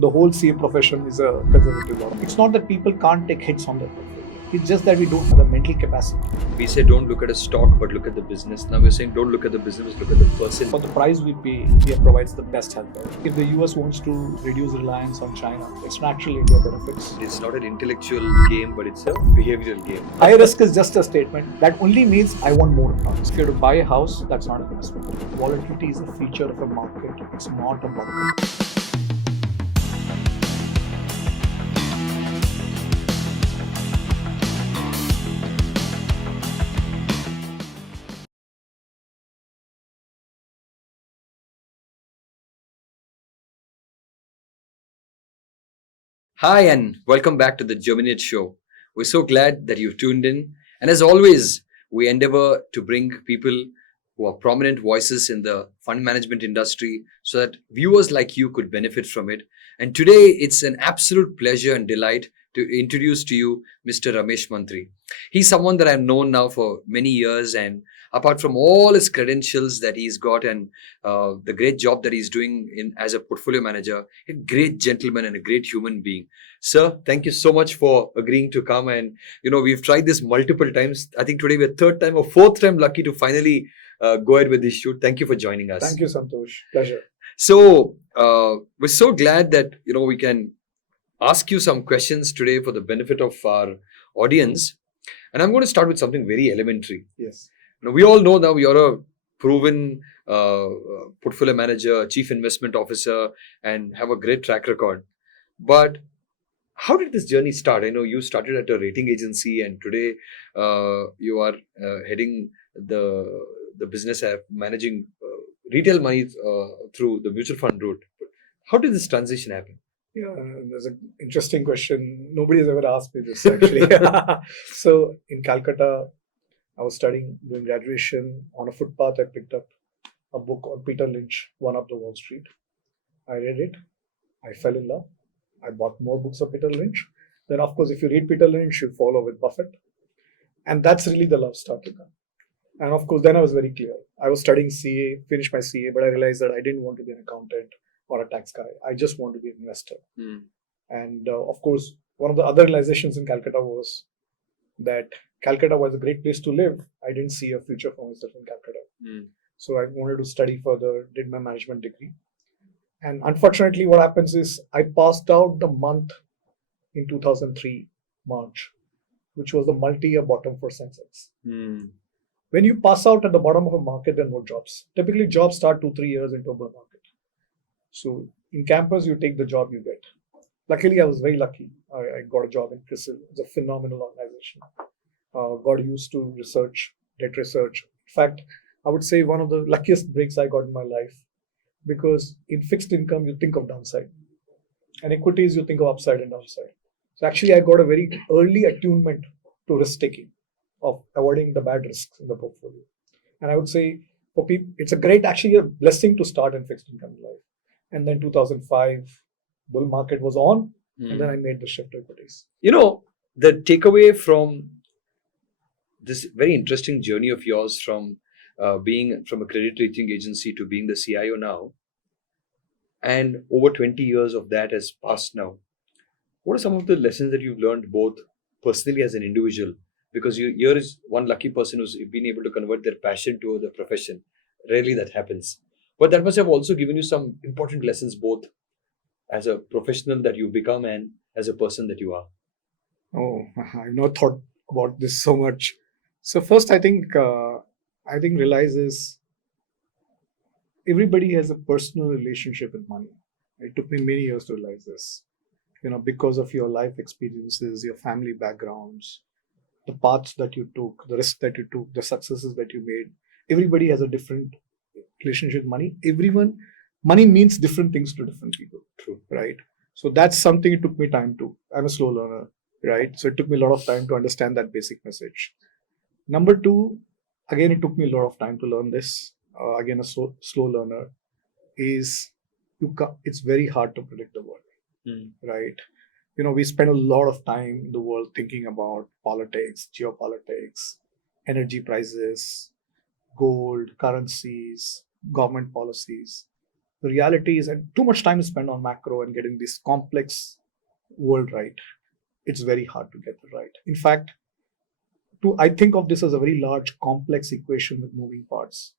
the whole CA profession is a conservative law. It's not that people can't take hits on their portfolio. It's just that we don't have the mental capacity. We say don't look at a stock, but look at the business. Now we're saying don't look at the business, look at the person. For the price we pay, India provides the best healthcare. If the US wants to reduce reliance on China, it's naturally India benefits. It's not an intellectual game, but it's a behavioral game. High risk is just a statement. That only means I want more returns. If you're to buy a house, that's not an investment. Volatility is a feature of a market. It's not a bug. Hi, and welcome back to the Germinate Show. We're so glad that you've tuned in. And as always, we endeavor to bring people who are prominent voices in the fund management industry so that viewers like you could benefit from it. And today, it's an absolute pleasure and delight to introduce to you Mr. Ramesh Mantri. He's someone that I've known now for many years, and apart from all his credentials that he's got and the great job that he's doing as a portfolio manager, a great gentleman and a great human being. Sir, thank you so much for agreeing to come. And, we've tried this multiple times. I think today we're third time or fourth time lucky to finally go ahead with this shoot. Thank you for joining us. Thank you, Santosh. Pleasure. So, we're so glad that, we can ask you some questions today for the benefit of our audience. And I'm going to start with something very elementary. Yes. We all know now you're a proven portfolio manager, chief investment officer, and have a great track record. But how did this journey start? I know you started at a rating agency, and today you are heading the business of managing retail money through the mutual fund route. But how did this transition happen? Yeah, that's an interesting question. Nobody has ever asked me this, actually. So in Calcutta, I was studying, doing graduation. On a footpath, I picked up a book on Peter Lynch, One Up the Wall Street. I read it. I fell in love. I bought more books of Peter Lynch. Then, of course, if you read Peter Lynch, you follow with Buffett. And that's really the love started. And of course, then I was very clear. I was studying CA, finished my CA, but I realized that I didn't want to be an accountant or a tax guy. I just want to be an investor. And of course, one of the other realizations in Calcutta was that Calcutta was a great place to live. I didn't see a future for myself in Calcutta. So I wanted to study further, did my management degree. And unfortunately, what happens is I passed out the month in 2003, March, which was the multi-year bottom for Sensex. When you pass out at the bottom of a market, there are no jobs. Typically, jobs start 2-3 years into a bull market. So in campus, you take the job you get. Luckily, I was very lucky. I got a job in CRISIL. It's a phenomenal organization. Got used to research, debt research. In fact, I would say one of the luckiest breaks I got in my life, because in fixed income, you think of downside. And equities, you think of upside and downside. So actually, I got a very early attunement to risk taking, of avoiding the bad risks in the portfolio. And I would say for people, it's actually a blessing to start in fixed income life. And then 2005, bull market was on, and then I made the shift to equities. The takeaway from this very interesting journey of yours from being from a credit rating agency to being the CIO now, and over 20 years of that has passed now, what are some of the lessons that you've learned both personally as an individual? Because here is one lucky person who's been able to convert their passion to the profession. Rarely that happens. But that must have also given you some important lessons both as a professional that you become and as a person that you are. Oh, I've not thought about this so much. So first, I think realize is everybody has a personal relationship with money. It took me many years to realize this. Because of your life experiences, your family backgrounds, the paths that you took, the risks that you took, the successes that you made. Everybody has a different relationship with money. Money means different things to different people. True. Right? So that's something it took me time to. I'm a slow learner, right? So it took me a lot of time to understand that basic message. Number two, again, it took me a lot of time to learn this. Again, a slow learner is it's very hard to predict the world, right? We spend a lot of time in the world thinking about politics, geopolitics, energy prices, gold, currencies, government policies. The reality is that too much time is spent on macro and getting this complex world right. It's very hard to get it right. In fact, I think of this as a very large, complex equation with moving parts.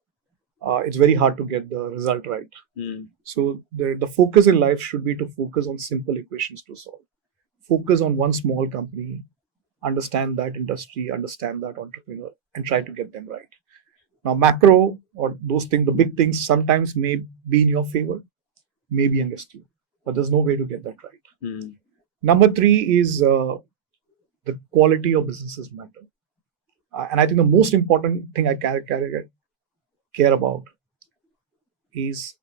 It's very hard to get the result right. So the focus in life should be to focus on simple equations to solve. Focus on one small company, understand that industry, understand that entrepreneur, and try to get them right. Now, macro or those things, the big things, sometimes may be in your favor, may be against you, but there's no way to get that right. Number three is the quality of businesses matter. And I think the most important thing I care about is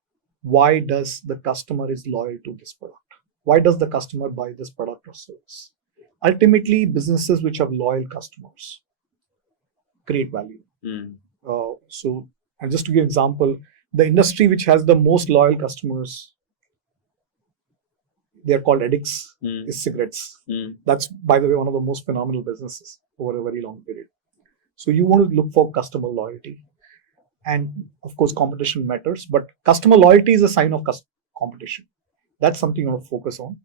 why does the customer is loyal to this product? Why does the customer buy this product or service? Ultimately, businesses which have loyal customers create value. So, and just to give an example, the industry which has the most loyal customers, they are called addicts, is cigarettes. That's, by the way, one of the most phenomenal businesses over a very long period. So you want to look for customer loyalty. And of course, competition matters, but customer loyalty is a sign of competition. That's something you want to focus on.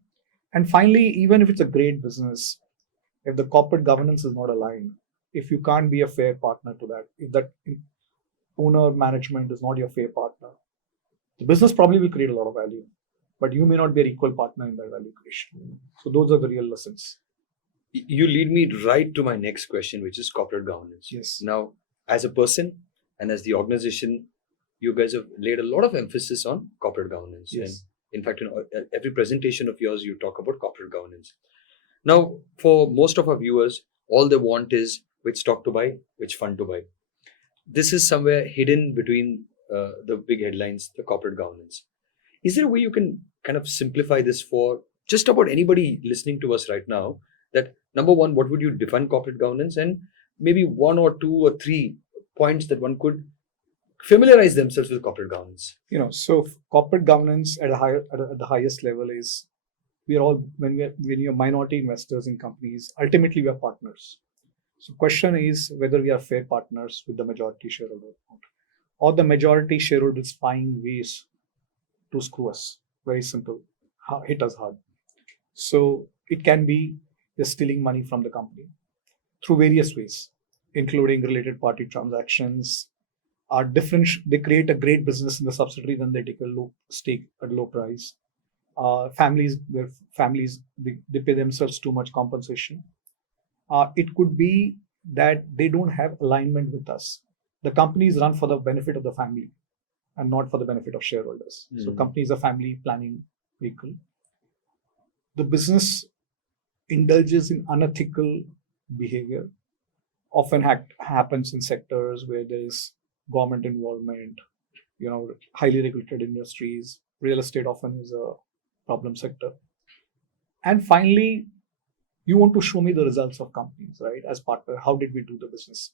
And finally, even if it's a great business, if the corporate governance is not aligned, if you can't be a fair partner to that, if that owner management is not your fair partner, the business probably will create a lot of value, but you may not be an equal partner in that value creation. So those are the real lessons. You lead me right to my next question, which is corporate governance. Yes. Now, as a person and as the organization, you guys have laid a lot of emphasis on corporate governance. Yes. And in fact, in every presentation of yours, you talk about corporate governance. Now, for most of our viewers, all they want is which stock to buy, which fund to buy. This is somewhere hidden between the big headlines, the corporate governance. Is there a way you can kind of simplify this for just about anybody listening to us right now? That number one, what would you define corporate governance, and maybe one or two or three points that one could familiarize themselves with corporate governance? So corporate governance at the highest level is, we are all, when you're minority investors in companies, ultimately we are partners. So question is whether we are fair partners with the majority shareholder, or the majority shareholders find ways to screw us. Very simple, hit us hard. So it can be they're stealing money from the company through various ways, including related party transactions. They create a great business in the subsidiary, then they take a low stake at low price. Families, they pay themselves too much compensation. It could be that they don't have alignment with us. The company is run for the benefit of the family and not for the benefit of shareholders. So company is a family planning vehicle. The business indulges in unethical behavior. Often happens in sectors where there is government involvement, highly regulated industries. Real estate often is a problem sector. And finally, you want to show me the results of companies, right? As partner, how did we do the business?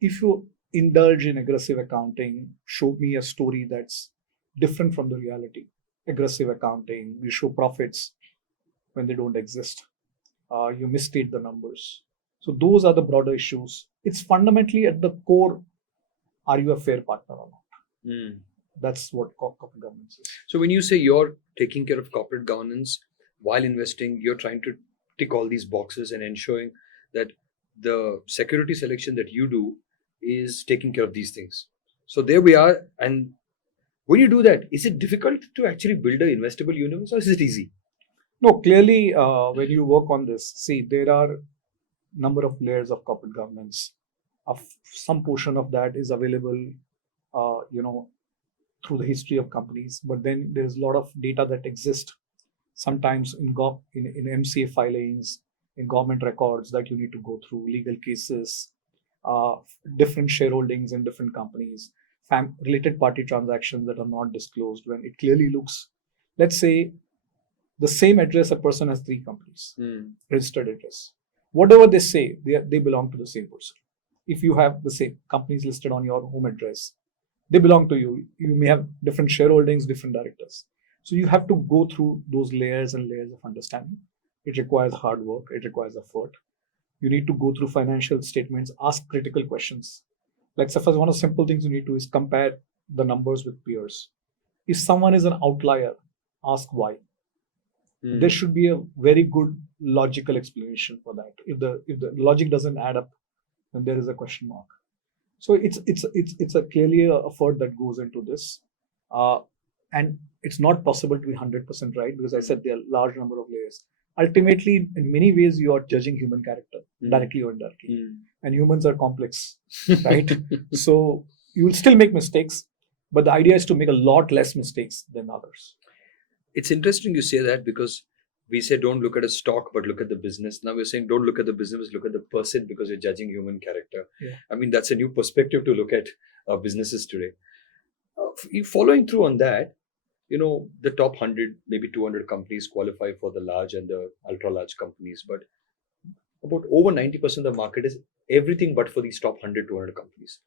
If you indulge in aggressive accounting, show me a story that's different from the reality. Aggressive accounting, you show profits when they don't exist. You misstate the numbers. So those are the broader issues. It's fundamentally at the core, are you a fair partner or not? That's what corporate governance is. So when you say you're taking care of corporate governance while investing, you're trying to tick all these boxes and ensuring that the security selection that you do is taking care of these things. So there we are. And when you do that, is it difficult to actually build an investable universe, or is it easy? No, clearly, when you work on this, see, there are number of layers of corporate governance. Some portion of that is available, through the history of companies. But then there's a lot of data that exists sometimes in MCA filings, in government records that you need to go through, legal cases, different shareholdings in different companies, related party transactions that are not disclosed. When it clearly looks, let's say, the same address, a person has 3 companies, registered address. Whatever they say, they belong to the same person. If you have the same companies listed on your home address, they belong to you. You may have different shareholdings, different directors. So you have to go through those layers and layers of understanding. It requires hard work. It requires effort. You need to go through financial statements, ask critical questions. Like, suppose one of the simple things you need to is compare the numbers with peers. If someone is an outlier, ask why. Mm. There should be a very good logical explanation for that. If the logic doesn't add up, then there is a question mark. So it's a clearly a effort that goes into this, and it's not possible to be 100% right, because I said there are large number of layers. Ultimately, in many ways, you are judging human character directly or indirectly, and humans are complex, right? So you will still make mistakes, but the idea is to make a lot less mistakes than others. It's interesting you say that, because we say don't look at a stock but look at the business. Now we're saying don't look at the business, look at the person, because you're judging human character. Yeah. I mean, that's a new perspective to look at businesses today. Following through on that, the top 100, maybe 200 companies qualify for the large and the ultra large companies, but about over 90% of the market is everything but for these top 100, 200 companies.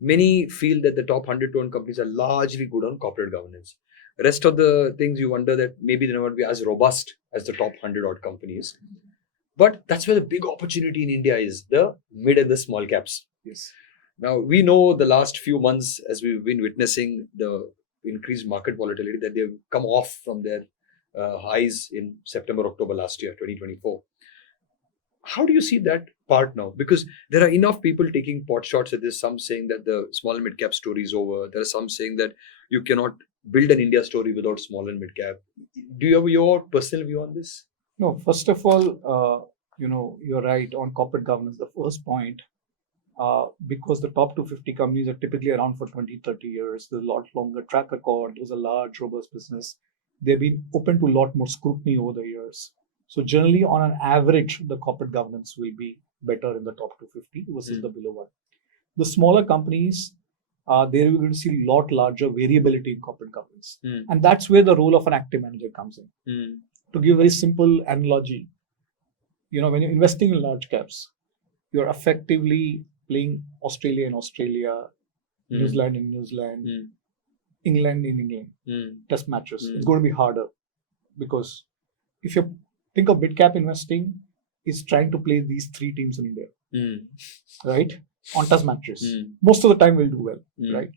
Many feel that the top 100, 200 companies are largely good on corporate governance. Rest of the things, you wonder that maybe they're not be as robust as the top 100 odd companies. But that's where the big opportunity in India is, the mid and the small caps. Yes. Now, we know the last few months, as we've been witnessing the increased market volatility, that they've come off from their highs in September, October last year, 2024. How do you see that part now? Because there are enough people taking pot shots at this. Some saying that the small and mid cap story is over. There are some saying that you cannot build an India story without small and mid cap. Do you have your personal view on this? No, first of all, you're right on corporate governance. The first point, because the top 250 companies are typically around for 20, 30 years, there's a lot longer track record, there's a large, robust business. They've been open to a lot more scrutiny over the years. So generally, on an average, the corporate governance will be better in the top 250 versus the below one. The smaller companies, they're going to see a lot larger variability in corporate governance. And that's where the role of an active manager comes in. To give a very simple analogy, when you're investing in large caps, you're effectively playing Australia in Australia, New Zealand in New Zealand, England in England, test matches. It's going to be harder, because if you think of mid-cap investing, is trying to play these three teams in India, right? On test matches. Most of the time will do well, right?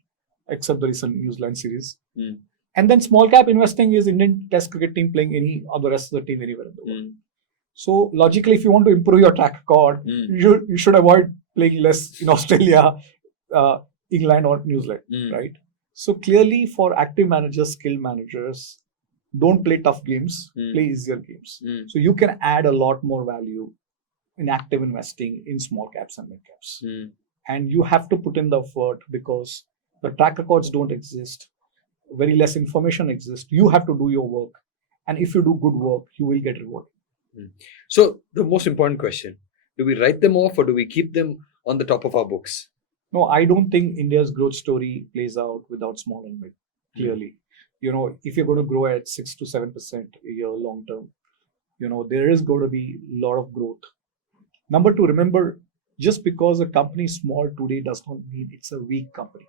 Except the recent New Zealand series. And then small cap investing is Indian test cricket team playing any of the rest of the team anywhere in the world. So logically, if you want to improve your track record, you should avoid playing less in Australia, England or New Zealand, right? So clearly, for active managers, skilled managers, don't play tough games, play easier games. So you can add a lot more value in active investing in small caps and mid caps. And you have to put in the effort, because the track records don't exist. Very less information exists. You have to do your work. And if you do good work, you will get rewarded. So the most important question, do we write them off or do we keep them on the top of our books? No, I don't think India's growth story plays out without small and mid, clearly. If you're going to grow at 6 to 7% a year long term, there is going to be a lot of growth. Number two, remember, just because a company is small today does not mean it's a weak company.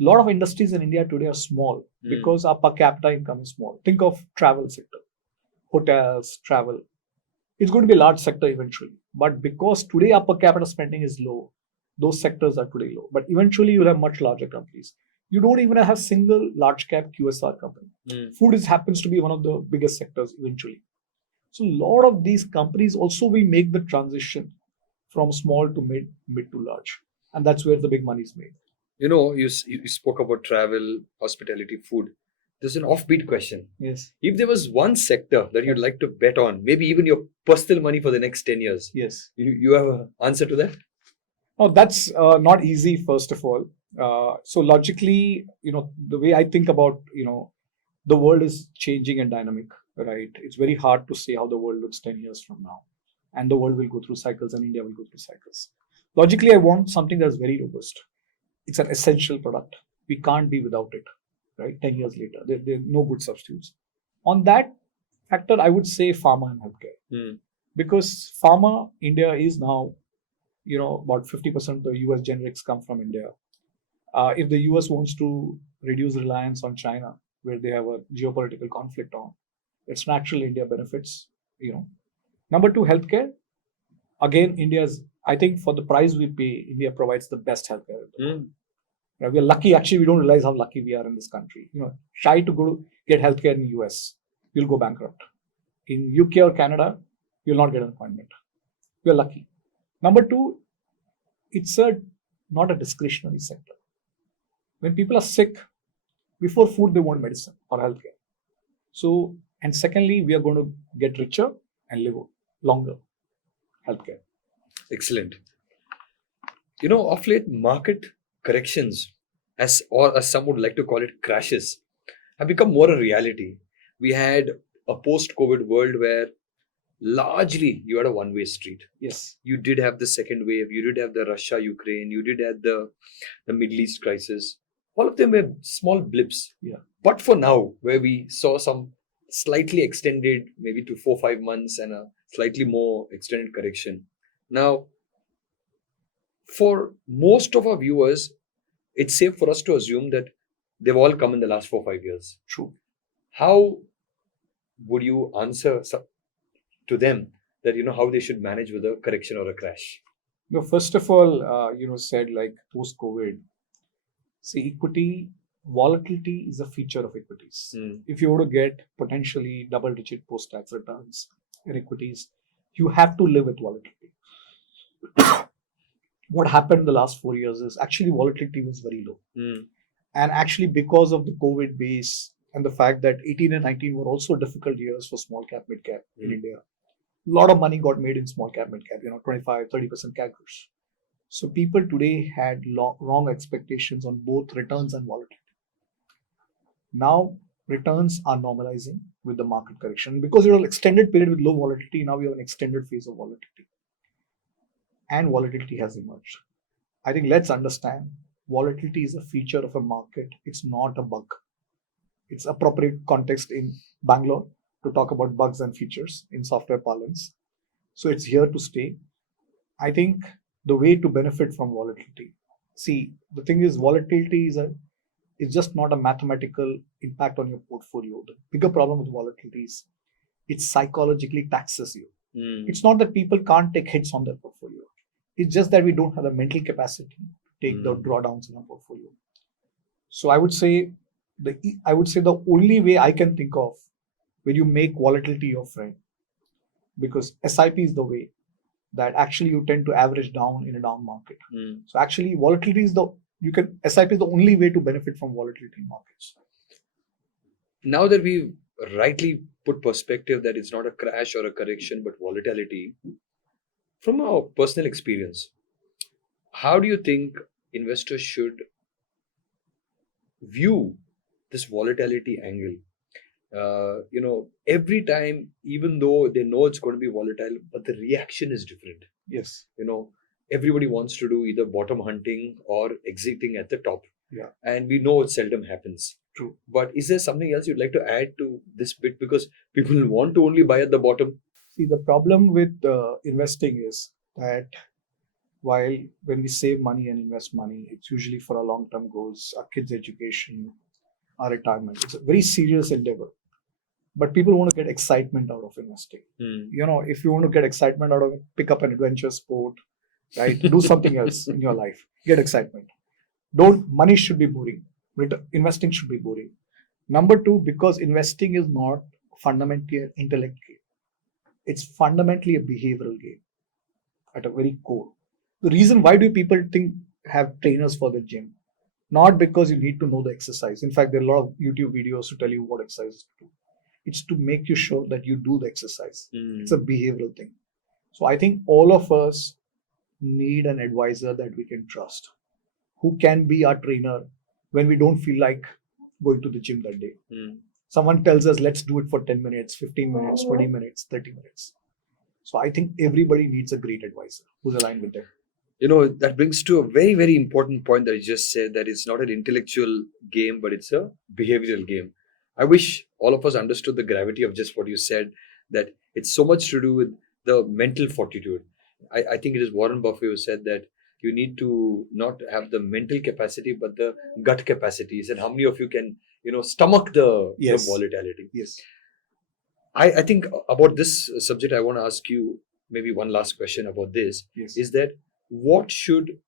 A lot of industries in India today are small because our per capita income is small. Think of travel sector, hotels, travel. It's going to be a large sector eventually. But because today our per capita spending is low, those sectors are today low. But eventually you'll have much larger companies. You don't even have single large cap QSR company. Food happens to be one of the biggest sectors eventually. So a lot of these companies also will make the transition from small to mid to large. And that's where the big money is made. You spoke about travel, hospitality, food. There's an offbeat question. Yes. If there was one sector that you'd like to bet on, maybe even your personal money for the next 10 years, yes, you have an answer to that? Oh, that's not easy, first of all. So logically, the way I think about, the world is changing and dynamic, right? It's very hard to say how the world looks 10 years from now. And the world will go through cycles and India will go through cycles. Logically, I want something that's very robust. It's an essential product. We can't be without it, right? 10 years later, there are no good substitutes. On that factor, I would say pharma and healthcare. Because pharma, India is now, about 50% of the US generics come from India. If the US wants to reduce reliance on China, where they have a geopolitical conflict on, it's natural India benefits, Number two, healthcare. Again, I think for the price we pay, India provides the best healthcare. Right? We are lucky. Actually, we don't realize how lucky we are in this country. Try to go get healthcare in the US, you'll go bankrupt. In UK or Canada, you'll not get an appointment. You're lucky. Number two, it's not a discretionary sector. When people are sick, before food, they want medicine or healthcare. So, and secondly, we are going to get richer and live longer. Healthcare. Excellent. Of late, market corrections, or as some would like to call it, crashes, have become more a reality. We had a post-COVID world where largely you had a one-way street. Yes. You did have the second wave. You did have the Russia-Ukraine. You did have the Middle East crisis. All of them were small blips. Yeah. But for now, where we saw some slightly extended, maybe to 4-5 months, and a slightly more extended correction. Now, for most of our viewers, it's safe for us to assume that they've all come in the last 4-5 years. True. How would you answer to them that how they should manage with a correction or a crash? First of all, said like post-COVID, see, equity volatility is a feature of equities. If you were to get potentially double-digit post-tax returns in equities, you have to live with volatility. What happened in the last 4 years is actually volatility was very low. And actually, because of the COVID base and the fact that 18 and 19 were also difficult years for small cap, mid cap in India, a lot of money got made in small cap, mid cap, 25, 30% CAGRs. So people today had wrong expectations on both returns and volatility. Now returns are normalizing with the market correction because you're an extended period with low volatility. Now we have an extended phase of volatility. And volatility has emerged. I think let's understand volatility is a feature of a market. It's not a bug. It's appropriate context in Bangalore to talk about bugs and features in software parlance. So it's here to stay. I think the way to benefit from volatility. See, the thing is volatility is just not a mathematical impact on your portfolio. The bigger problem with volatility is it psychologically taxes you. It's not that people can't take hits on their portfolio. It's just that we don't have the mental capacity to take the drawdowns in our portfolio. So I would say the only way I can think of when you make volatility your friend, because SIP is the way that actually you tend to average down in a down market. So actually volatility is SIP is the only way to benefit from volatility in markets. Now that we've rightly put perspective that it's not a crash or a correction, but volatility, from our personal experience, how do you think investors should view this volatility angle? Every time, even though they know it's going to be volatile, but the reaction is different. Yes. Everybody wants to do either bottom hunting or exiting at the top. Yeah. And we know it seldom happens. True. But is there something else you'd like to add to this bit? Because people want to only buy at the bottom. See, the problem with investing is that when we save money and invest money, it's usually for our long-term goals, our kids' education, our retirement. It's a very serious endeavor. But people want to get excitement out of investing. If you want to get excitement out of it, pick up an adventure sport, right? Do something else in your life. Get excitement. Money should be boring. Investing should be boring. Number two, because investing is not fundamentally an intellect game. It's fundamentally a behavioral game at a very core. The reason why do people have trainers for the gym? Not because you need to know the exercise. In fact, there are a lot of YouTube videos to tell you what exercises to do. It's to make you sure that you do the exercise. It's a behavioral thing. So I think all of us need an advisor that we can trust, who can be our trainer when we don't feel like going to the gym that day. Someone tells us, let's do it for 10 minutes, 15 minutes, 20 minutes, 30 minutes. So I think everybody needs a great advisor who's aligned with them. That brings to a very, very important point that you just said, that it's not an intellectual game, but it's a behavioral game. I wish all of us understood the gravity of just what you said, that it's so much to do with the mental fortitude. I think it is Warren Buffett who said that you need to not have the mental capacity, but the gut capacity. He said, how many of you can, stomach the volatility? Yes. I think about this subject, I want to ask you maybe one last question about this. Yes. Is that what should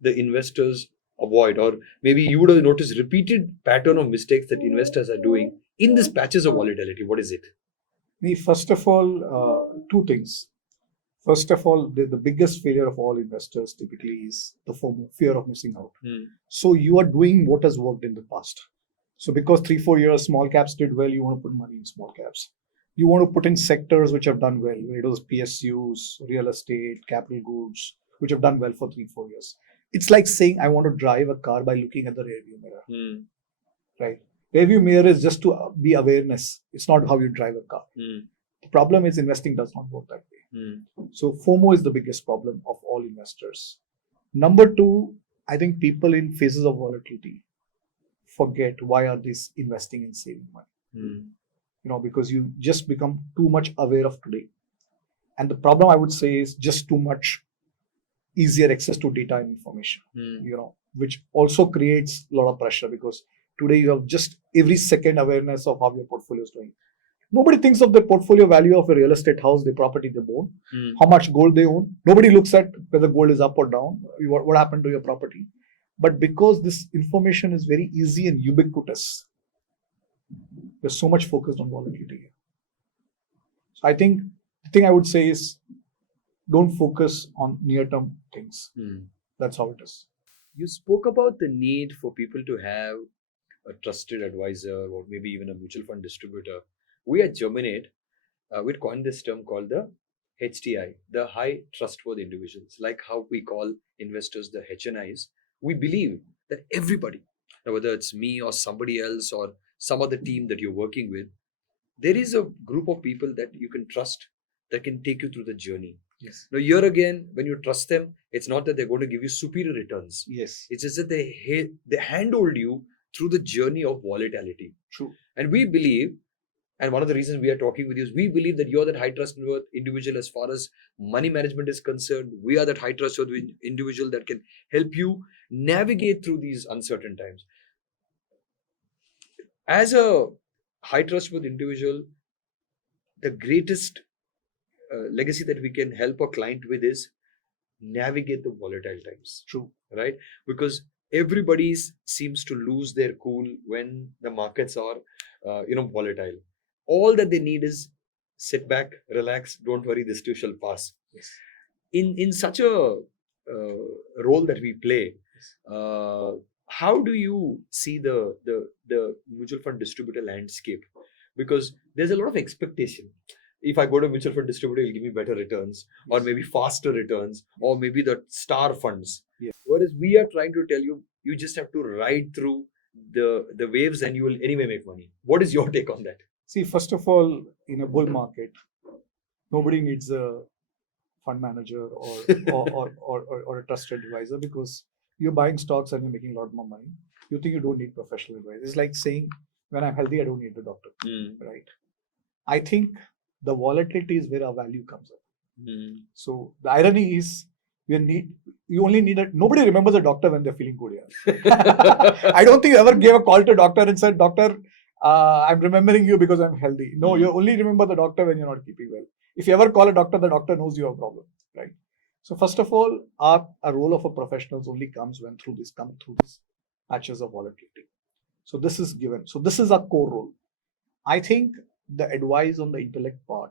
the investors avoid, or maybe you would have noticed repeated pattern of mistakes that investors are doing in these patches of volatility? What is it? First of all, two things. First of all, the biggest failure of all investors typically is the FOMO, fear of missing out. So you are doing what has worked in the past. So because 3-4 years small caps did well, you want to put money in small caps. You want to put in sectors which have done well. It was PSUs, real estate, capital goods, which have done well for 3-4 years. It's like saying I want to drive a car by looking at the rearview mirror, right? Rearview mirror is just to be awareness. It's not how you drive a car. The problem is investing does not work that way. So FOMO is the biggest problem of all investors. Number two, I think people in phases of volatility forget why are they investing in saving money. Because you just become too much aware of today. And the problem I would say is just too much easier access to data and information, which also creates a lot of pressure because today you have just every second awareness of how your portfolio is doing. Nobody thinks of the portfolio value of a real estate house, the property they own, how much gold they own. Nobody looks at whether gold is up or down, what happened to your property. But because this information is very easy and ubiquitous, we're so much focused on volatility here. So I think the thing I would say is don't focus on near-term things. That's how it is. You spoke about the need for people to have a trusted advisor or maybe even a mutual fund distributor. We at Germinate, we coined this term called the HTI, the high trustworthy individuals, like how we call investors the HNIs. We believe that everybody, whether it's me or somebody else or some other team that you're working with, there is a group of people that you can trust that can take you through the journey. Yes. Now, here again, when you trust them, it's not that they're going to give you superior returns. Yes. It's just that they handhold you through the journey of volatility. True. And we believe, and one of the reasons we are talking with you is we believe that you're that high trust worth individual as far as money management is concerned. We are that high trust worth individual that can help you navigate through these uncertain times. As a high trust worth individual, the greatest legacy that we can help a client with is navigate the volatile times. True. Right? Because everybody seems to lose their cool when the markets are volatile. All that they need is sit back, relax, don't worry, this too shall pass. Yes. In such a role that we play, how do you see the mutual fund distributor landscape? Because there's a lot of expectation. If I go to a mutual fund distributor, he'll give me better returns, or maybe faster returns, or maybe the star funds. Yes. Whereas we are trying to tell you, you just have to ride through the waves and you will anyway make money. What is your take on that? See, first of all, in a bull market, nobody needs a fund manager or a trusted advisor because you're buying stocks and you're making a lot more money. You think you don't need professional advice. It's like saying, when I'm healthy, I don't need a doctor. Right? I think the volatility is where our value comes up. So the irony is, you only need nobody remembers a doctor when they're feeling good. Yeah. I don't think you ever gave a call to a doctor and said, "Doctor, I'm remembering you because I'm healthy." No, you only remember the doctor when you're not keeping well. If you ever call a doctor, the doctor knows you have a problem, right? So first of all, our role of a professional only comes when through these patches of volatility. So this is given. So this is our core role. I think the advice on the intellect part,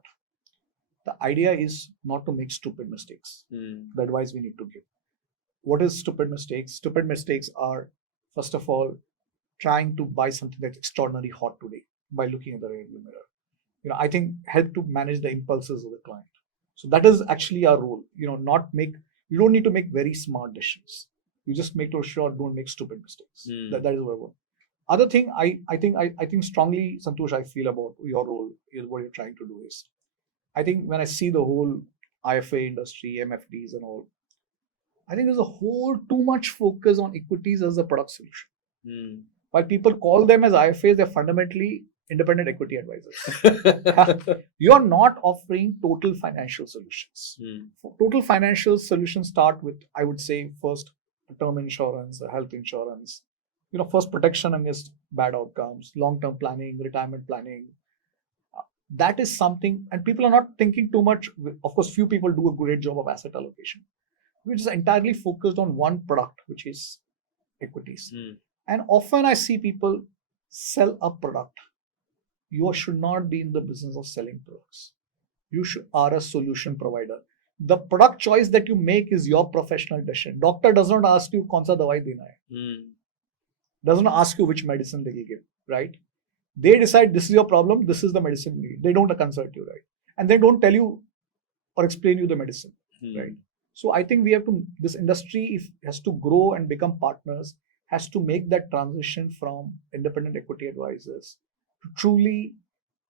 the idea is not to make stupid mistakes. The advice we need to give. What is stupid mistakes? Stupid mistakes are, first of all, trying to buy something that's extraordinarily hot today by looking at the rearview mirror. I think help to manage the impulses of the client. So that is actually our role. You don't need to make very smart decisions. You just make sure don't make stupid mistakes. That is what I want. Other thing I think strongly, Santosh, I feel about your role is what you're trying to do is, I think when I see the whole IFA industry, MFDs and all, I think there's a whole too much focus on equities as a product solution. While people call them as IFAs, they're fundamentally independent equity advisors. You're not offering total financial solutions. Total financial solutions start with, I would say, first term insurance, health insurance, first protection against bad outcomes, long-term planning, retirement planning. That is something, and people are not thinking too much. Of course, few people do a great job of asset allocation. We're just entirely focused on one product, which is equities. Mm. And often I see people sell a product. You should not be in the business of selling products. You are a solution provider. The product choice that you make is your professional decision. Doctor does not ask you kaun sa dawai dena hai. Does not ask you which medicine they will give, right? They decide this is your problem, this is the medicine you need. They don't consult you, right? And they don't tell you or explain you the medicine, right? So I think we have to, this industry, if has to grow and become partners, has to make that transition from independent equity advisors to truly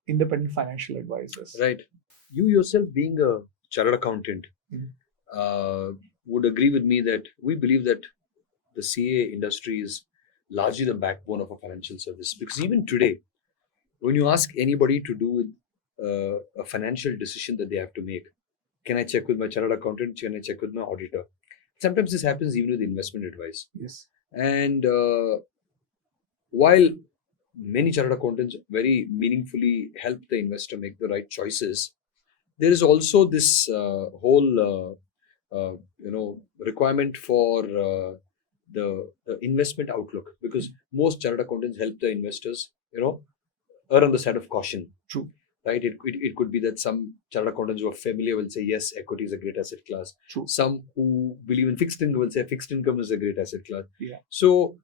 independent financial advisors. Right. You yourself being a chartered accountant would agree with me that we believe that the CA industry is largely the backbone of a financial service, because even today, when you ask anybody to do with a financial decision that they have to make, can I check with my chartered accountant? Can I check with my auditor? Sometimes this happens even with investment advice. Yes. And while many chartered accountants very meaningfully help the investor make the right choices, there is also this whole requirement for the investment outlook, because most chartered accountants help the investors err on the side of caution. True. Right? It could be that some chartered accountants who are familiar will say yes, equity is a great asset class. True. Some who believe in fixed income will say fixed income is a great asset class. Yeah. So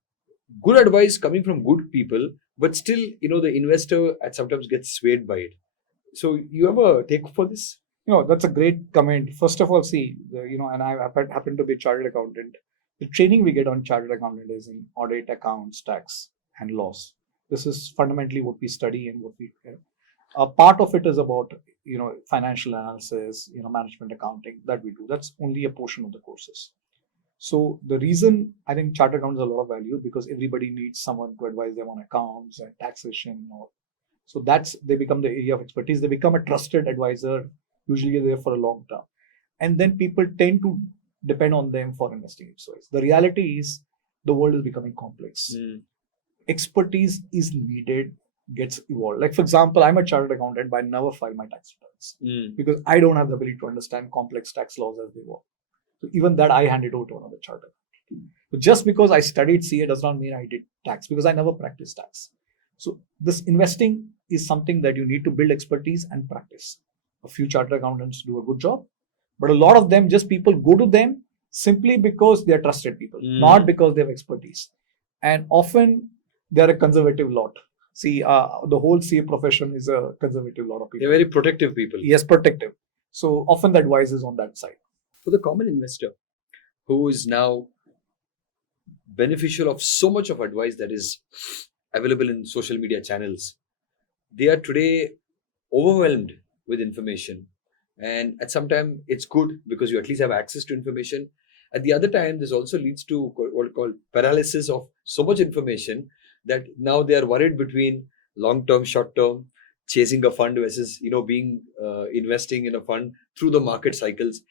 good advice coming from good people, but still the investor sometimes gets swayed by it. So you have a take for this? That's a great comment. First of all, see, and I happen to be a chartered accountant. The training we get on chartered accountant is in audit, accounts, tax, and laws. This is fundamentally what we study and what we. Part of it is about financial analysis, management accounting that we do. That's only a portion of the courses. So the reason I think chartered accountants has a lot of value, because everybody needs someone to advise them on accounts and taxation. So they become the area of expertise. They become a trusted advisor. Usually they're there for a long term, and then people tend to depend on them for investing advice. The reality is the world is becoming complex. Expertise is needed, gets evolved. Like, for example, I'm a chartered accountant, but I never file my tax returns because I don't have the ability to understand complex tax laws as they work. So even that I hand it over to another chartered accountant. So just because I studied CA does not mean I did tax, because I never practiced tax. So this investing is something that you need to build expertise and practice. A few chartered accountants do a good job, but a lot of them, just people go to them simply because they're trusted people, not because they have expertise. And often they're a conservative lot. See, the whole CA profession is a conservative lot of people. They're very protective people. Yes, protective. So often the advice is on that side. For the common investor who is now beneficial of so much of advice that is available in social media channels, they are today overwhelmed with information. And at some time, it's good because you at least have access to information. At the other time, this also leads to what we call paralysis of so much information that now they are worried between long-term, short-term, chasing a fund versus being investing in a fund through the market cycles.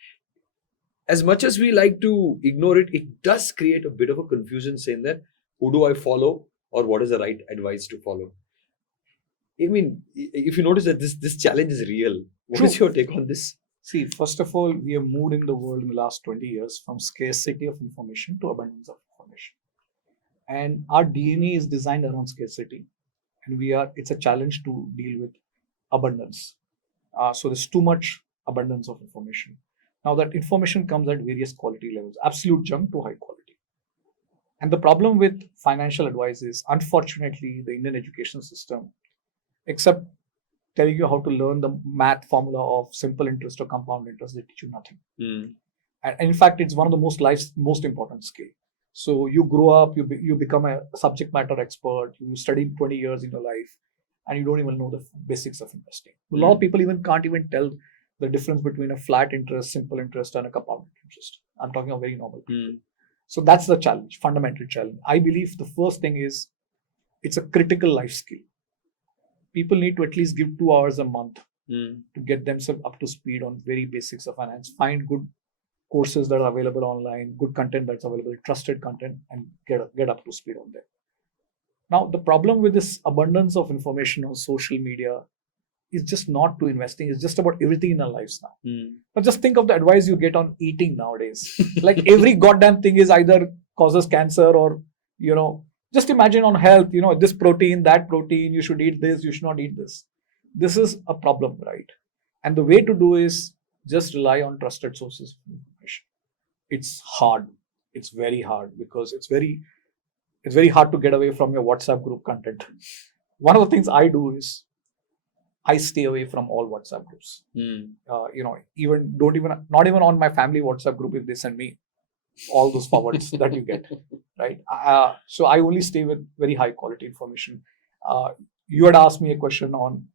As much as we like to ignore it, it does create a bit of a confusion, saying that who do I follow or what is the right advice to follow. I mean, if you notice that this challenge is real, what is your take on this? See, first of all, we have moved in the world in the last 20 years from scarcity of information to abundance of information. And our DNA is designed around scarcity. And it's a challenge to deal with abundance. So there's too much abundance of information. Now that information comes at various quality levels, absolute junk to high quality. And the problem with financial advice is, unfortunately, the Indian education system, except telling you how to learn the math formula of simple interest or compound interest, they teach you nothing. And in fact, it's one of the life's most important skill. So you grow up, you become a subject matter expert, you study 20 years in your life, and you don't even know the basics of investing. A lot of people can't even tell the difference between a flat interest, simple interest, and a compound interest. I'm talking of very normal people. So that's the challenge, fundamental challenge. I believe the first thing is, it's a critical life skill. People need to at least give 2 hours a month to get themselves up to speed on very basics of finance. Find good courses that are available online, good content that's available, trusted content, and get up to speed on them. Now, the problem with this abundance of information on social media is just not to investing. It's just about everything in our lives now. But just think of the advice you get on eating nowadays. Like every goddamn thing is either causes cancer or Just imagine on health, this protein, that protein, you should eat this, you should not eat this. This is a problem, right? And the way to do is just rely on trusted sources of information. It's hard. It's very hard because it's very hard to get away from your WhatsApp group content. One of the things I do is I stay away from all WhatsApp groups. Not even on my family WhatsApp group if they send me all those forwards that you get, right? So I only stay with very high quality information. You had asked me a question on,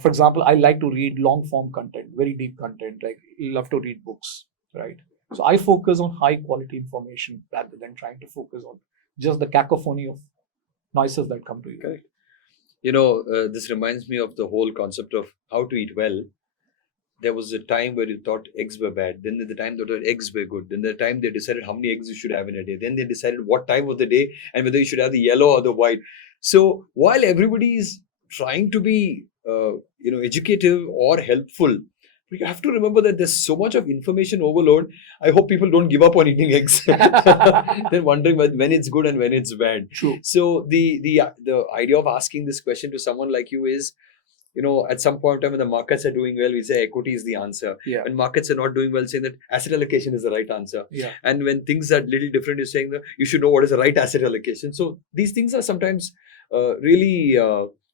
for example, I like to read long form content, very deep content, like love to read books, right? So I focus on high quality information rather than trying to focus on just the cacophony of noises that come to you. Correct. This reminds me of the whole concept of how to eat well. There was a time where you thought eggs were bad. Then the time they thought eggs were good. Then the time they decided how many eggs you should have in a day. Then they decided what time of the day and whether you should have the yellow or the white. So while everybody is trying to be, educative or helpful, you have to remember that there's so much of information overload. I hope people don't give up on eating eggs. They're wondering when it's good and when it's bad. True. So the idea of asking this question to someone like you is, at some point in time when the markets are doing well, we say equity is the answer. Yeah. When markets are not doing well, saying that asset allocation is the right answer. Yeah. And when things are little different, you're saying that you should know what is the right asset allocation. So these things are sometimes really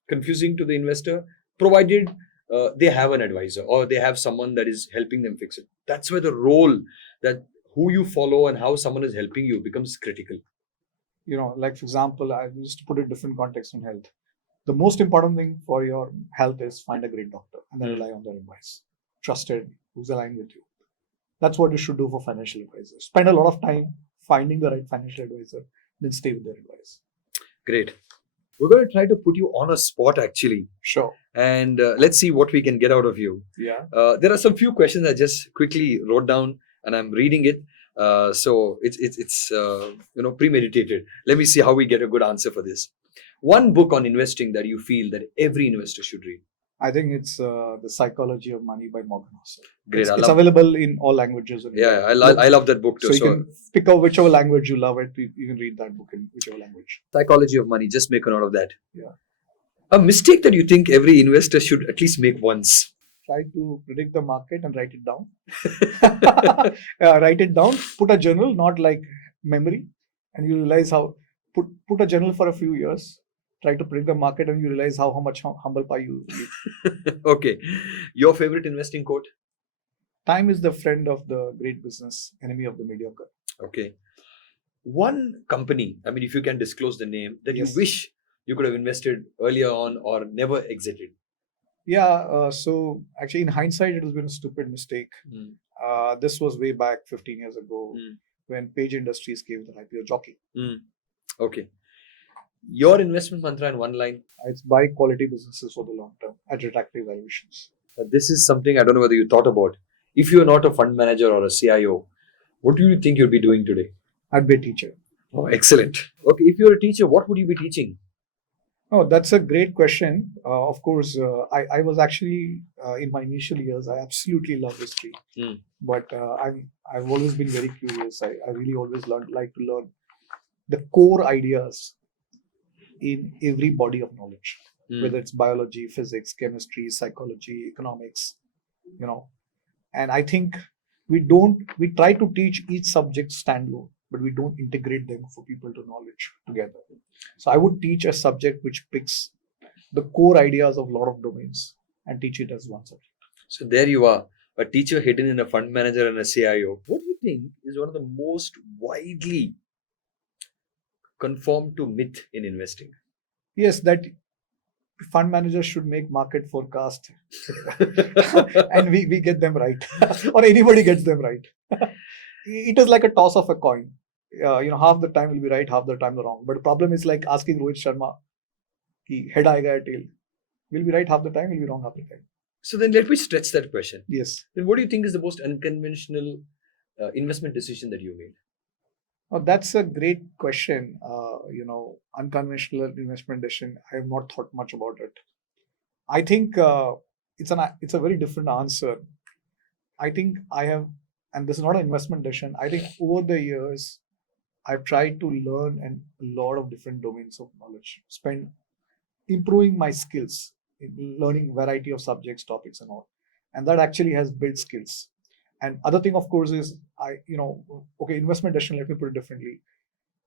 confusing to the investor, provided they have an advisor or they have someone that is helping them fix it. That's where the role that who you follow and how someone is helping you becomes critical. Like for example, I just to put a different context on health. The most important thing for your health is find a great doctor and then rely on their advice. Trusted, who's aligned with you. That's what you should do for financial advisors. Spend a lot of time finding the right financial advisor, then stay with their advice. Great. We're going to try to put you on a spot actually. Sure. And let's see what we can get out of you. Yeah. There are some few questions I just quickly wrote down and I'm reading it. So it's premeditated. Let me see how we get a good answer for this. One book on investing that you feel that every investor should read. I think it's The Psychology of Money by Morgan Housel. Great. It's available in all languages. I love that book too. So you can pick out whichever language you love it. You can read that book in whichever language. Psychology of Money. Just make a note of that. Yeah. A mistake that you think every investor should at least make once. Try to predict the market and write it down. Write it down. Put a journal, not like memory, and you realize how. Put a journal for a few years. Try to predict the market and you realize how much humble pie you eat. Okay. Your favorite investing quote? Time is the friend of the great business, enemy of the mediocre. Okay. One company, I mean, if you can disclose the name, that Yes. you wish you could have invested earlier on or never exited. Yeah. So actually, in hindsight, it has been a stupid mistake. This was way back 15 years ago when Page Industries gave the IPO jockey. Okay. Your investment mantra in one line? It's buy quality businesses for the long term at attractive valuations. This is something I don't know whether you thought about. If you're not a fund manager or a CIO, what do you think you'll be doing today? I'd be a teacher. Oh, excellent. Okay. If you're a teacher, what would you be teaching? Oh, that's a great question. Of course, I was actually in my initial years, I absolutely love history. But I've always been very curious. I really always like to learn the core ideas in every body of knowledge, whether it's biology, physics, chemistry, psychology, economics, And I think we try to teach each subject standalone, but we don't integrate them for people to knowledge together. So I would teach a subject which picks the core ideas of a lot of domains and teach it as one subject. So there you are, a teacher hidden in a fund manager and a CIO. What do you think is one of the most widely conformed to myth in investing? Yes, that fund managers should make market forecast and we get them right or anybody gets them right. It is like a toss of a coin. Half the time will be right, half the time wrong. But the problem is like asking Rohit Sharma, head aega ya tail? Will be right half the time, will be wrong half the time. So then let me stretch that question. Yes. Then what do you think is the most unconventional investment decision that you made? Oh, that's a great question. Unconventional investment decision. I have not thought much about it. I think it's a very different answer. I think I have, and this is not an investment decision. I think over the years, I've tried to learn a lot of different domains of knowledge, spend improving my skills in learning variety of subjects, topics, and all. And that actually has built skills. And other thing, of course, is okay, investment decision, let me put it differently,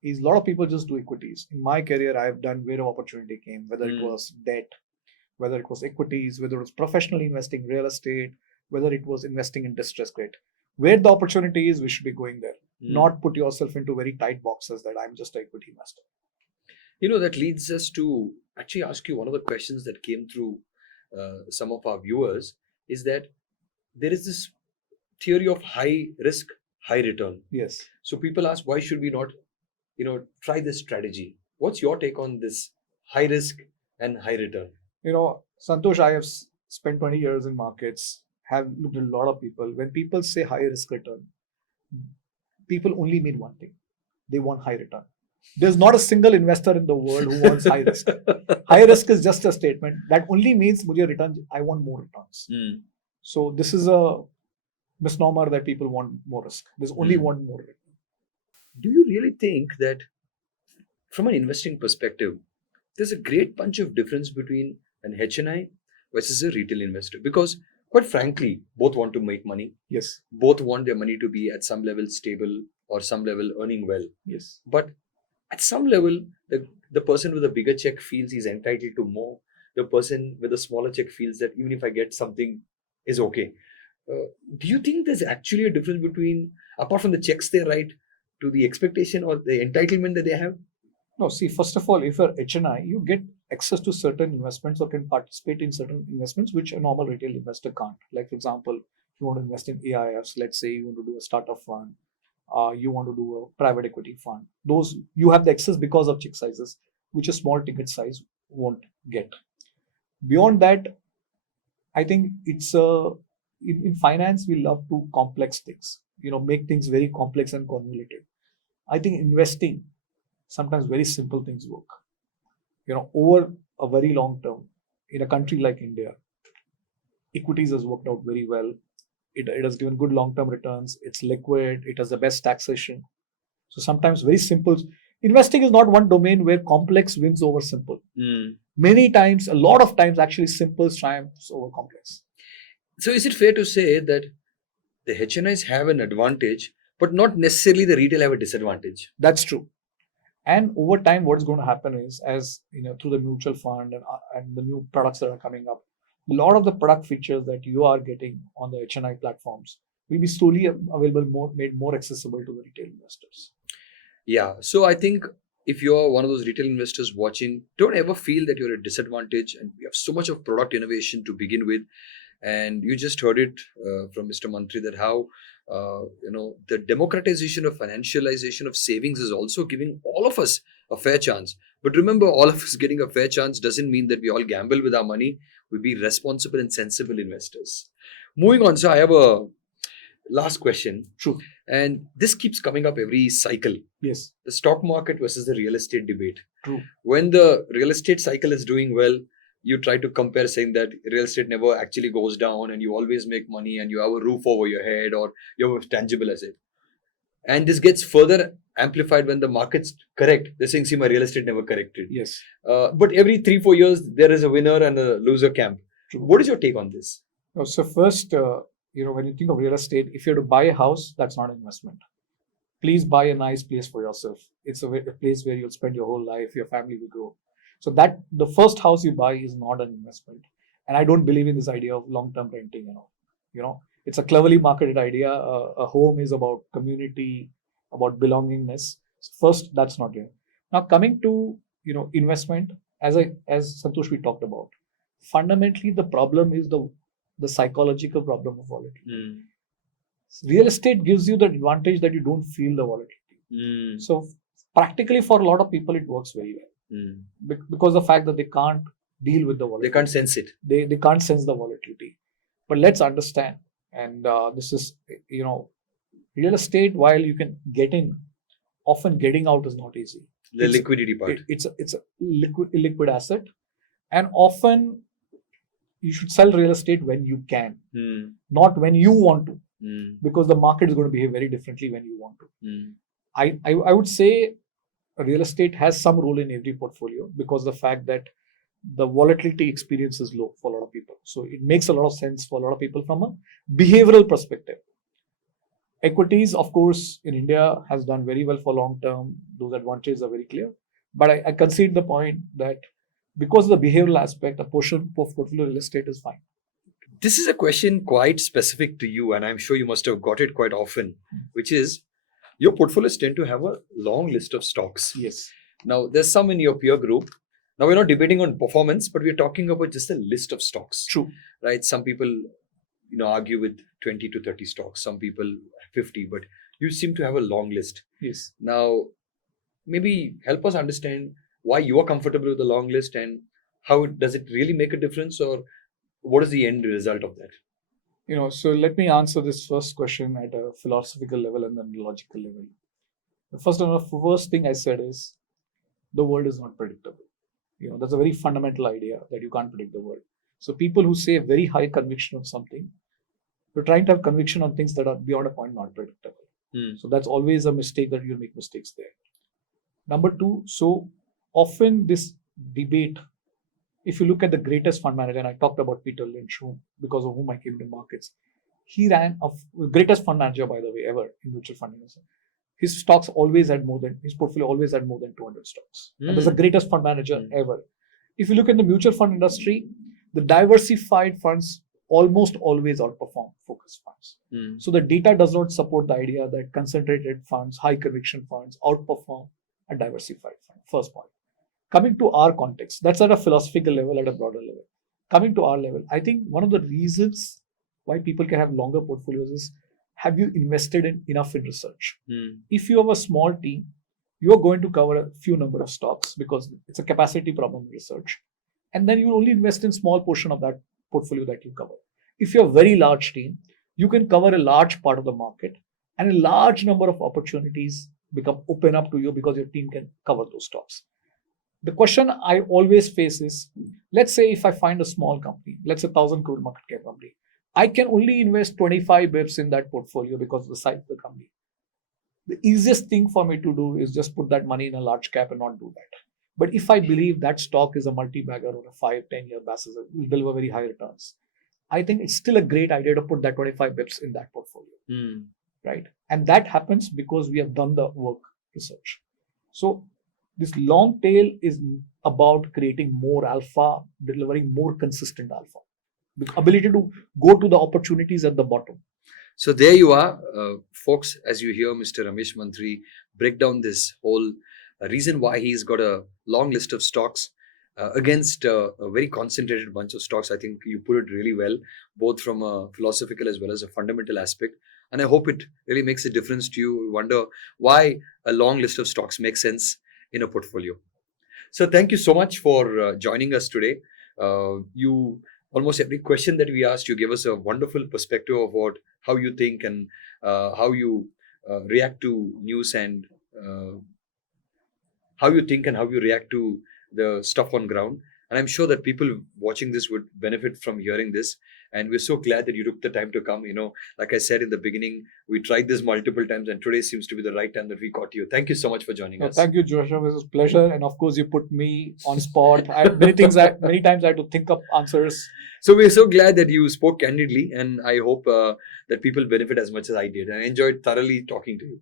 is a lot of people just do equities. In my career, I've done where opportunity came, whether it was debt, whether it was equities, whether it was professionally investing real estate, whether it was investing in distressed credit. Where the opportunity is, we should be going there. Not put yourself into very tight boxes that I'm just an equity investor. That leads us to actually ask you one of the questions that came through some of our viewers is that there is this theory of high risk, high return. Yes. So people ask, why should we not, try this strategy? What's your take on this high risk and high return? Santosh, I have spent 20 years in markets, have looked at a lot of people. When people say high risk return, people only mean one thing. They want high return. There's not a single investor in the world who wants high risk. High risk is just a statement that only means returns. I want more returns. So this is a misnomer that people want more risk. There's only one more return. Do you really think that from an investing perspective, there's a great bunch of difference between an HNI versus a retail investor? Because quite frankly, both want to make money. Yes. Both want their money to be at some level stable or some level earning well. Yes. But at some level, the person with a bigger check feels he's entitled to more. The person with a smaller check feels that even if I get something, is okay. Do you think there's actually a difference between, apart from the checks they write, to the expectation or the entitlement that they have? No, see, first of all, if you're HNI, you get access to certain investments or can participate in certain investments which a normal retail investor can't. Like, for example, if you want to invest in AIFs, let's say you want to do a startup fund, you want to do a private equity fund. Those you have the access because of check sizes, which a small ticket size won't get. Beyond that, I think it's in finance we love to complex things. Make things very complex and convoluted. I think investing, sometimes very simple things work. Over a very long term, in a country like India, equities has worked out very well. It has given good long-term returns. It's liquid. It has the best taxation. So sometimes very simple. Investing is not one domain where complex wins over simple. Many times, a lot of times, actually, simple triumphs over complex. So is it fair to say that the HNIs have an advantage, but not necessarily the retail have a disadvantage? That's true. And over time, what's going to happen is, as through the mutual fund and the new products that are coming up, a lot of the product features that you are getting on the HNI platforms will be slowly available, made more accessible to the retail investors. Yeah. So I think if you're one of those retail investors watching, don't ever feel that you're at a disadvantage. And we have so much of product innovation to begin with. And you just heard it from Mr. Mantri that how the democratization of financialization of savings is also giving all of us a fair chance. But remember, all of us getting a fair chance doesn't mean that we all gamble with our money. We be responsible and sensible investors. Moving on, so I have a last question. True. And this keeps coming up every cycle. Yes. The stock market versus the real estate debate. True. When the real estate cycle is doing well, you try to compare, saying that real estate never actually goes down and you always make money and you have a roof over your head or you have a tangible asset. And this gets further amplified when the market's correct. They're saying, see, my real estate never corrected. Yes. But every 3-4 years, there is a winner and a loser camp. True. What is your take on this? So first, when you think of real estate, if you have to buy a house, that's not an investment. Please buy a nice place for yourself. It's a place where you'll spend your whole life, your family will grow. So that the first house you buy is not an investment. And I don't believe in this idea of long-term renting. It's a cleverly marketed idea. A home is about community, about belongingness. So first, that's not it. Now coming to investment, as Santosh we talked about, fundamentally the problem is the psychological problem of volatility. Real estate gives you the advantage that you don't feel the volatility. So practically for a lot of people it works very well. Because the fact that they can't deal with the volatility. They can't sense it. They can't sense the volatility. But let's understand, and this is, real estate, while you can get in, often getting out is not easy. Liquidity part. It's a liquid asset. And often you should sell real estate when you can, not when you want to. Because the market is going to behave very differently when you want to. I would say real estate has some role in every portfolio because the fact that the volatility experience is low for a lot of people. So it makes a lot of sense for a lot of people from a behavioral perspective. Equities, of course, in India has done very well for long term. Those advantages are very clear. But I concede the point that because of the behavioral aspect, a portion of portfolio real estate is fine. This is a question quite specific to you, and I'm sure you must have got it quite often, which is your portfolios tend to have a long list of stocks. Yes. Now, there's some in your peer group. Now, we're not debating on performance, but we're talking about just a list of stocks. True. Right? Some people, argue with 20 to 30 stocks. Some people 50, but you seem to have a long list. Yes. Now, maybe help us understand why you are comfortable with the long list and how does it really make a difference, or what is the end result of that? So let me answer this first question at a philosophical level and then logical level. The first thing I said is the world is not predictable. That's a very fundamental idea that you can't predict the world. So people who say very high conviction on something, you're trying to have conviction on things that are beyond a point not predictable. So that's always a mistake, that you'll make mistakes there. Number two, so often this debate, if you look at the greatest fund manager, and I talked about Peter Lynch, because of whom I came to markets, he ran a greatest fund manager, by the way, ever in mutual fund industry. His portfolio always had more than 200 stocks. And that's the greatest fund manager ever. If you look at the mutual fund industry, the diversified funds almost always outperform focused funds. So the data does not support the idea that concentrated funds, high conviction funds outperform a diversified fund. First point. Coming to our context, that's at a philosophical level, at a broader level. Coming to our level, I think one of the reasons why people can have longer portfolios is, have you invested enough in research? If you have a small team, you are going to cover a few number of stocks because it's a capacity problem in research. And then you only invest in small portion of that portfolio that you cover. If you have a very large team, you can cover a large part of the market, and a large number of opportunities become open up to you because your team can cover those stocks. The question I always face is, let's say if I find a small company, let's say 1,000 crore market cap company, I can only invest 25 bips in that portfolio because of the size of the company. The easiest thing for me to do is just put that money in a large cap and not do that. But if I believe that stock is a multi-bagger on a 5-10 year basis, it will deliver very high returns, I think it's still a great idea to put that 25 bips in that portfolio. Right? And that happens because we have done the work research. So this long tail is about creating more alpha, delivering more consistent alpha. The ability to go to the opportunities at the bottom. So there you are, folks, as you hear Mr. Ramesh Mantri break down this whole reason why he's got a long list of stocks against a very concentrated bunch of stocks. I think you put it really well, both from a philosophical as well as a fundamental aspect. And I hope it really makes a difference to you. You wonder why a long list of stocks makes sense in a portfolio. So thank you so much for joining us today. Almost every question that we asked, you gave us a wonderful perspective of how you think and how you react to news, and how you think and how you react to the stuff on ground. And I'm sure that people watching this would benefit from hearing this. And we're so glad that you took the time to come. Like I said in the beginning, we tried this multiple times, and today seems to be the right time that we got you. Thank you so much for joining us. Thank you, Joshua. It was a pleasure. And of course, you put me on spot. Many times I had to think up answers. So we're so glad that you spoke candidly, and I hope that people benefit as much as I did. And I enjoyed thoroughly talking to you.